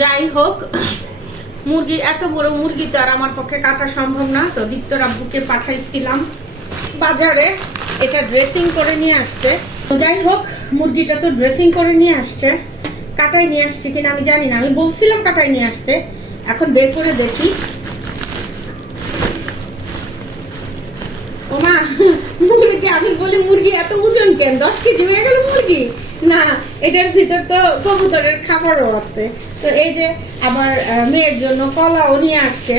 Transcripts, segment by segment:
যাই হোক, মুরগি এত বড় মুরগি তো আর আমার পক্ষে কাটা সম্ভব না। তো দীপ্তর আব্বুকে পাঠাইছিলাম বাজারে এটা ড্রেসিং করে নিয়ে আসতে। যাই হোক, মুরগিটা তো ড্রেসিং করে নিয়ে আসছে, কাটাই নিয়ে আসছে কিনা আমি জানি না। আমি বলছিলাম কাটাই নিয়ে আসতে, এখন বের করে দেখি। ওমা, মুরগি! আমি বলি মুরগি এত ওজন কেন, 10 কেজি হয়ে গেল মুরগি? না, এটার ভিতর তো কবুতরের খাবারও আছে। তো এই যে আবার মেয়ের জন্য কলাও নিয়ে আসছে,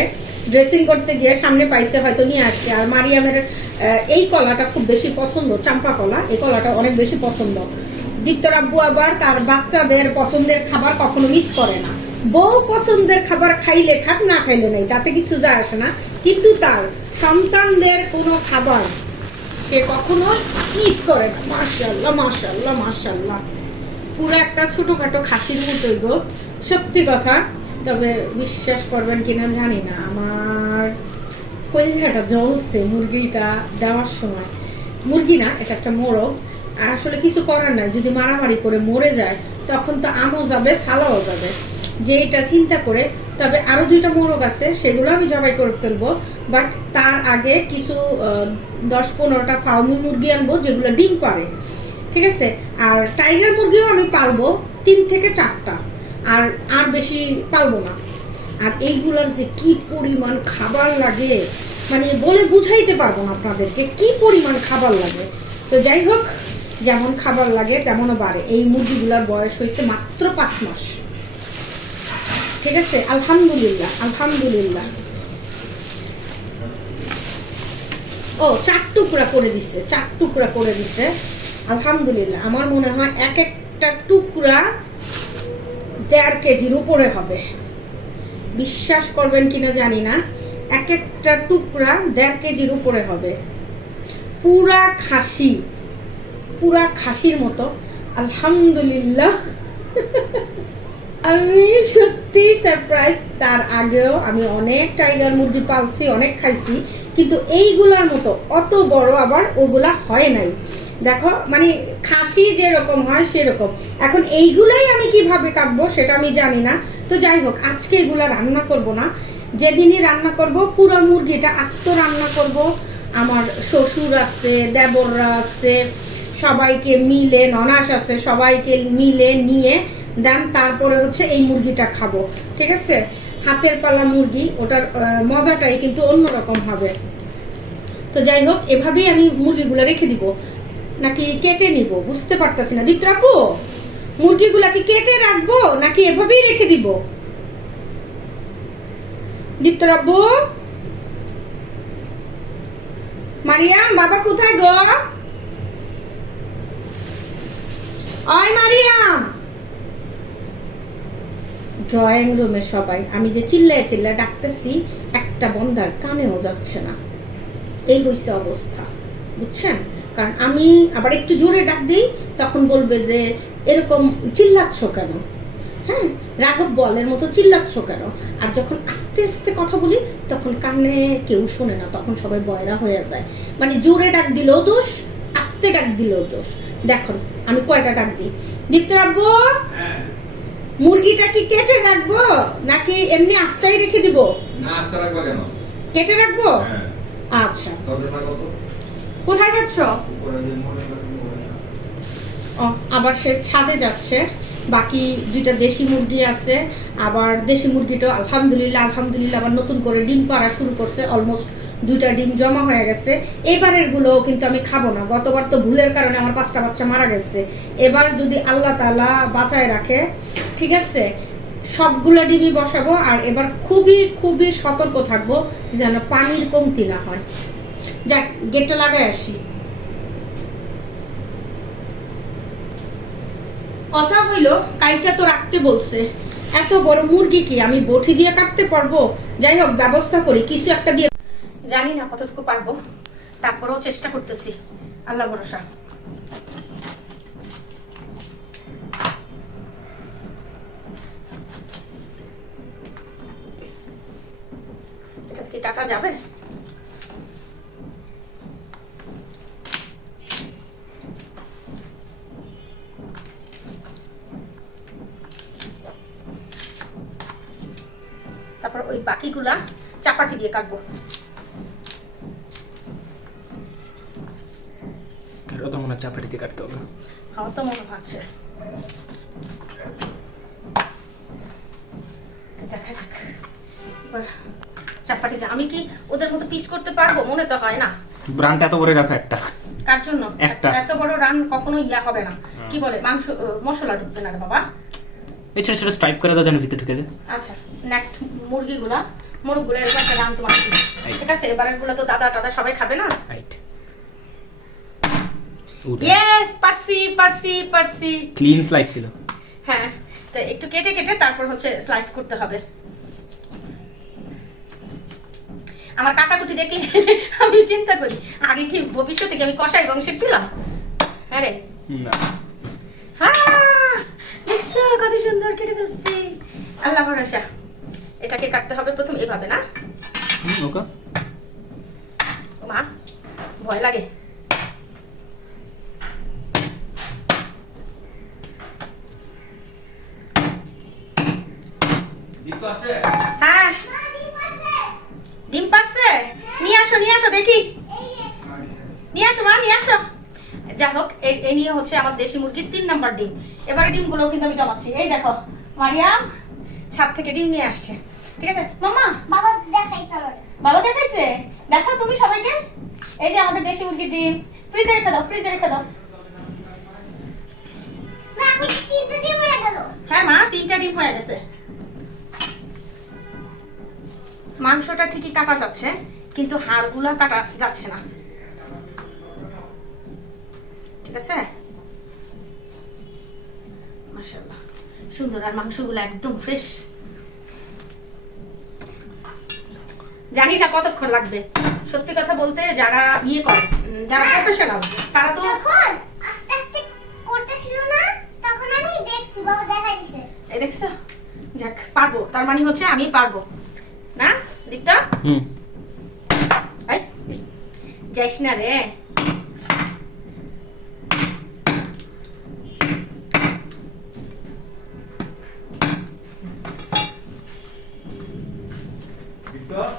ড্রেসিং করতে গিয়ে সামনে পাইছে হয়তো নিয়ে আসছে। আর মারিয়ামের এই কলাটা খুব বেশি পছন্দ, চাম্পা কলা, এই কলাটা অনেক বেশি পছন্দ। দীপ্তর আব্বু আবার তার বাচ্চাদের পছন্দের খাবার কখনো মিস করে না। বউ পছন্দের খাবার খাইলে খাক, না খাইলে নেই, তাতে কিছু যায় আসে না। কিন্তু তার সন্তানদের কোনো খাবার সে কখনো মিস করে না। মাশাআল্লাহ, মাশাআল্লাহ, মাশাআল্লাহ, পুরো একটা ছোটখাটো খাসির মতোই গো, সত্যি কথা। তবে বিশ্বাস করবেন কিনা জানি না, আমার কলিজাটা জ্বলছে মুরগিটা দেওয়ার সময়। মুরগি না, এটা একটা মোরগ। আসলে কিছু করার নাই, যদি মারামারি করে মরে যায় তখন তো আমও যাবে, ছালাও যাবে, যে এটা চিন্তা করে। তবে আরো 2টা মোরগ আছে, সেগুলো আমি জবাই করে ফেলবো। বাট তার আগে কিছু 10-15টা ফার্মি মুরগি আনবো যেগুলো ডিম পারে, ঠিক আছে? আর টাইগার মুরগিও আমি পালবো 3 থেকে 4টা, আর বেশি পালবো না। আর এইগুলোর যে কি পরিমাণ খাবার লাগে, মানে বলে বুঝাইতে পারবো না আপনাদেরকে কি পরিমাণ খাবার লাগে। তো যাই হোক, যেমন খাবার লাগে তেমনও বাড়ে। এই মুরগিগুলোর বয়স হয়েছে মাত্র 5 মাস, ঠিক আছে? আলহামদুলিল্লাহ, আলহামদুলিল্লাহ। ও 4 টুকরা করে দিচ্ছে, 4 টুকরা করে দিচ্ছে, আলহামদুলিল্লাহ। আমার মনে হয় এক একটা টুকরা 1.5 কেজির উপরে হবে। বিশ্বাস করবেন কিনা জানি না, এক একটা টুকরা 1.5 কেজির উপরে হবে। পুরা খাসি, পুরা খাসির মতো, আলহামদুলিল্লাহ। আমি সত্যি সারপ্রাইজ। তার আগেও আমি অনেক টাইগার মুরগি পালছি, অনেক খাইছি, কিন্তু এইগুলার মতো অত বড় আবার ওগুলা হয় নাই। দেখো, মানে খাসি যেরকম হয় সেরকম। এখন এইগুলাই আমি কিভাবে কাটবো সেটা আমি জানি না। তো যাই হোক, আজকে এগুলা রান্না করব না। যেদিনই রান্না করব পুরো মুরগিটা আস্ত রান্না করব। আমার শ্বশুর আছে, দেবররা আছে, সবাইকে মিলে, ননাস আছে, সবাইকে মিলে নিয়ে দেন তারপরে হচ্ছে এই মুরগিটা খাবো, ঠিক আছে? হাতের পালা মুরগি, ওটার মজাটাই কিন্তু অন্যরকম হবে। তো যাই হোক, এভাবেই আমি মুরগিগুলো রেখে দিব, নাকি কেটে নিব বুঝতে পারতাছি না। দীপ্ত রাখবো মুরগিগুলা, কি কেটে রাখবো নাকি এভাবেই রেখে দিব? দীপ্ত রাখবো। মারিয়াম, বাবা কোথায় গো? ওই মারিয়াম! ড্রয়িং রুমে সবাই, আমি যে চিল্লায় চিল্লায় ডাকতেছি, একটা বন্দার কানেও যাচ্ছে না। এই হইছে অবস্থা, বুঝছেন? কারণ আমি আবার একটু জোরে ডাক দিই, তখন বলবে যে এরকম চিল্লাচ্ছ কেন? হ্যাঁ, রাঘব বলের মতো চিল্লাচ্ছ কেন? আর যখন আস্তে আস্তে কথা বলি তখন কানে কেউ শোনে না, তখন সবাই বয়রা হয়ে যায়। মানে জোরে ডাক দিলেও দোষ, আস্তে ডাক দিলেও দোষ। দেখুন আমি কয়টা ডাক দিই। দীপ্ত রাখবো, মুরগিটা কি কেটে রাখবো নাকি এমনি আস্তেই রেখে দিব? না, আস্তে রাখবো কেন? কেটে রাখবো? আচ্ছা। কোথায় যাচ্ছ? ও, আবার সে ছাদে যাচ্ছে। বাকি 2টা দেশি মুরগি আছে, আবার দেশি মুরগিটাও আলহামদুলিল্লাহ, আলহামদুলিল্লাহ আবার নতুন করে ডিম পাড়া শুরু করছে। অলমোস্ট 2টা ডিম জমা হয়ে গেছে। এবারের গুলো কিন্তু আমি খাবো না, গতবার তো ভুলের কারণে আমার 5টা বাচ্চা মারা গেছে। এবার যদি আল্লাহ তাআলা বাঁচায় রাখে, ঠিক আছে, সবগুলো ডিমই বসাবো। আর এবার খুবই খুবই সতর্ক থাকবো যেন পানির কমতি না হয়। যাক, গেটটা লাগাই আসি। কথা হইলো, কাইটা তো রাখতে বলছে, এত বড় মুরগি কি আমি বটি দিয়ে কাটতে পারবো? যাই হোক, ব্যবস্থা করি কিছু একটা দিয়ে। জানি না কতটুকু পারবো, তারপরেও চেষ্টা করতেছি, আল্লাহ ভরসা। এটা কি কাটা যাবে? তারপর ওই বাকিগুলা চাপাটি দিয়ে কাটবো। তো মনে হয় চাপাটি দিয়ে কাটতে হবে। আমার তো মনে হচ্ছে, দেখা যাক এবার চাপাটিতে। আমি কি ওদের মতো পিস করতে পারবো? মনে তো হয় না। রানটা এত বড় রাখো একটা। কার জন্য? একটা এত বড় রান কখনো ইয়া হবে না, কি বলে মাংস মশলা ঢুকবে না রে বাবা। এই ছোট ছোট স্ট্রাইপ করে দাও যেন ভিতরে ঢুকে যায়। আচ্ছা নেক্সট মোরগগুলো এরকম একটা রান তোমার, ঠিক আছে? এবারের গুলো তো দাদা টাদা সবাই খাবে না। রাইট, ইয়েস, পারছি পারছি পারছি। ক্লিন স্লাইস ছিল। হ্যাঁ, তো একটু কেটে কেটে তারপর হচ্ছে স্লাইস করতে হবে। আমার কাটাকুটি দেখলে আমি চিন্তা করি আগে কি ভবিষ্যতে কি আমি কষাই বংশের ছিলাম? হ্যাঁ রে, না দেখছো কত সুন্দর কেটে ফেলছি। আল্লাহ ভরসা। এটাকে কাটতে হবে প্রথম এভাবে না? ওকে মা, ভয় লাগে। হ্যাঁ, ডিম পারছে? নিয়ে আসো দেখি, নিয়ে আসো মা, নিয়ে আসো। যাই হোক, এই নিয়ে হচ্ছে আমার দেশি মুরগির 3 নাম্বার ডিম। এবারে ডিমগুলো কিন্তু আমি জমাচ্ছি। এই দেখো মারিয়াম ছাদ থেকে ডিম নিয়ে আসছে, ঠিক আছে মাম্মা? বাবা দেখাইছে আমারে। বাবা দেখাইছে? দেখো তুমি সবাইকে। এই যে আমাদের দেশি মুরগির ডিম। ফ্রিজে রেখে দাও, ফ্রিজে রেখে দাও। মা এখন 3টা ডিম হয়ে গেল। হ্যাঁ মা, 3টা ডিম হয়ে গেছে। মাংসটা ঠিকই কাটা যাচ্ছে, কিন্তু হাড়গুলা কাটা যাচ্ছে না, ঠিক আছে? মাশাআল্লাহ সুন্দর, আর মাংসগুলো একদম ফ্রেশ। জানি না কতক্ষণ লাগবে, সত্যি কথা বলতে যারা ইয়ে করে, যারা প্রফেশনাল তারা তো যখন আস্তে আস্তে করতেছিল না, তখন আমি দেখছি বাবা দেখাইছে। এই দেখছো, যাক পারবো, তার মানে হচ্ছে আমি পারবো না? দিকটা এই যাইস না রে।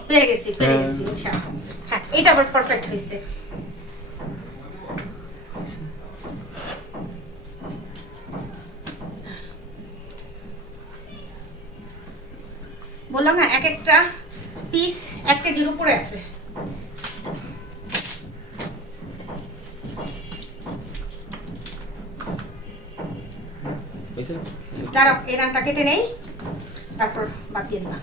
পেরে গেছি ইনশাআল্লাহ। হ্যাঁ, এটা আবার পারফেক্ট হয়েছে। বললাম না, এক একটা পিস 1 কেজির উপরে আছে। দাঁড়াও, এই রানটা কেটে নেই, তারপর বাদ দিয়ে দিবা।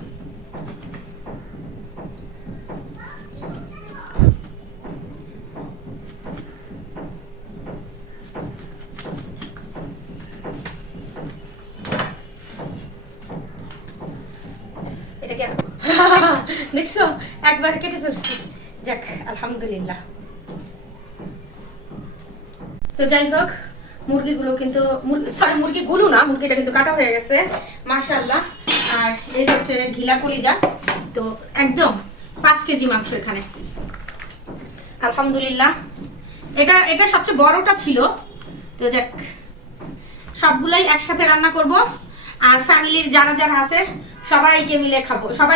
এটাকে দেখছো একবারে কেটে ফেলছি। যাক আলহামদুলিল্লাহ। তো যাই হোক, মুরগিগুলো কিন্তু মুরগিগুলো না, মুরগিটা কিন্তু কাটা হয়ে গেছে মাশাআল্লাহ। আর এই হচ্ছে ঘিলা কলিজা, তো একদম 5 কেজি মাংস এখানে আলহামদুলিল্লাহ। এটা সবচেয়ে বড়টা ছিল। তো যাক, সবগুলাই একসাথে রান্না করব, আর ফ্যামিলির যারা যারা আছে সবাই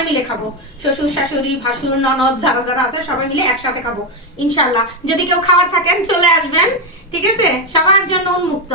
মিলে খাবো। শ্বশুর শাশুড়ি ভাসুর ননদ যারা যারা আছে সবাই মিলে একসাথে খাবো ইনশাআল্লাহ। যদি কেউ খাওয়ার থাকেন চলে আসবেন, ঠিক আছে? সবার জন্য উন্মুক্ত।